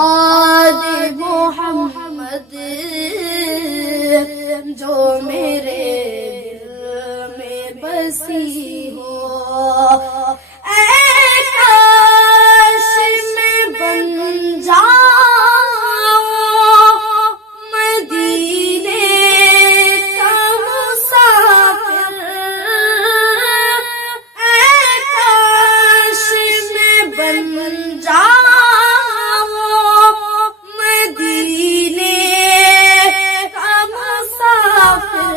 یاد محمد جو میرے دل میں بسی ہو، اے کاش میں بن جاؤں مدینے کا مسافر، اے کاش میں بن جاؤں مدینے کا مسافر،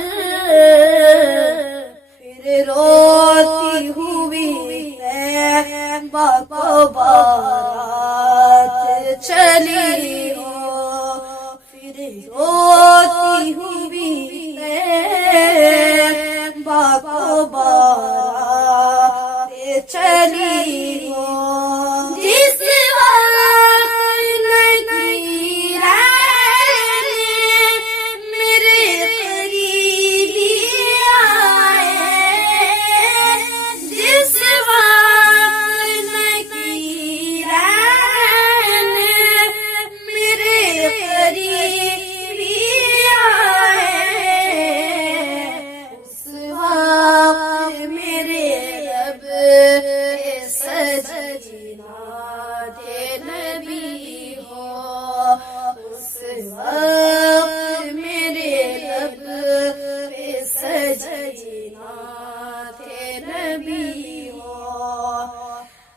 پھر روتی ہوئی طیبہ کو بارات چلی ہو، پھر روتی ہوئی طیبہ کو بارات چلی ہو، جس وقت نگی رہنے میرے قریبی آئے، جس وقت نگی رہنے میرے قریبی آئے، اس وقت میرے رب سجدہ دے نبی ہو، اس وقت میرے رب سجدہ دے نبی ہو،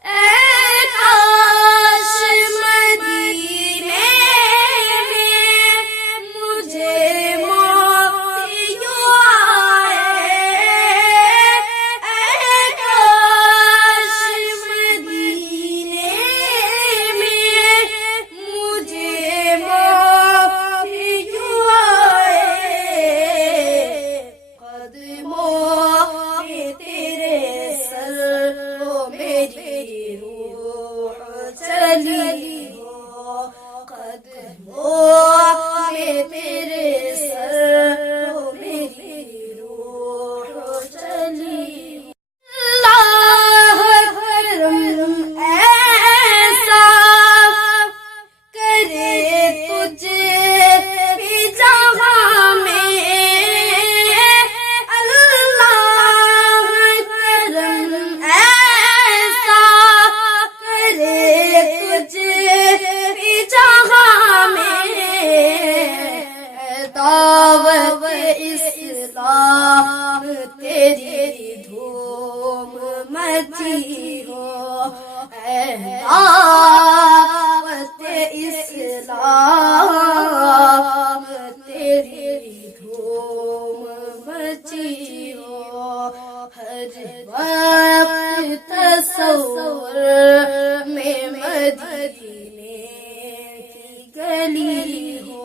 اے کاش مدینے میں مجھے موت یوں آئے، اے کاش مدینے میں مجھے موت یوں آئے، قدموں میں تیرے سر کو میری روح چلی ہو، قدموں میں تیرے سر کو میری روح چلی ہو، اللہ کرم ایسا کرے تجھے بھی جہاں میں، اللہ کرم ایسا کرے تجھے بھی جہاں میں، دعوت اسلام تیری دھوم مچی ہو، اے دعوت اسلام تیری دھوم مچی ہو، ہر وقت تصور میں مدینے کی گلی ہو،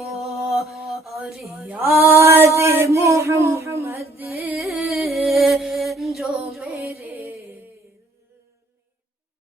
اور یاد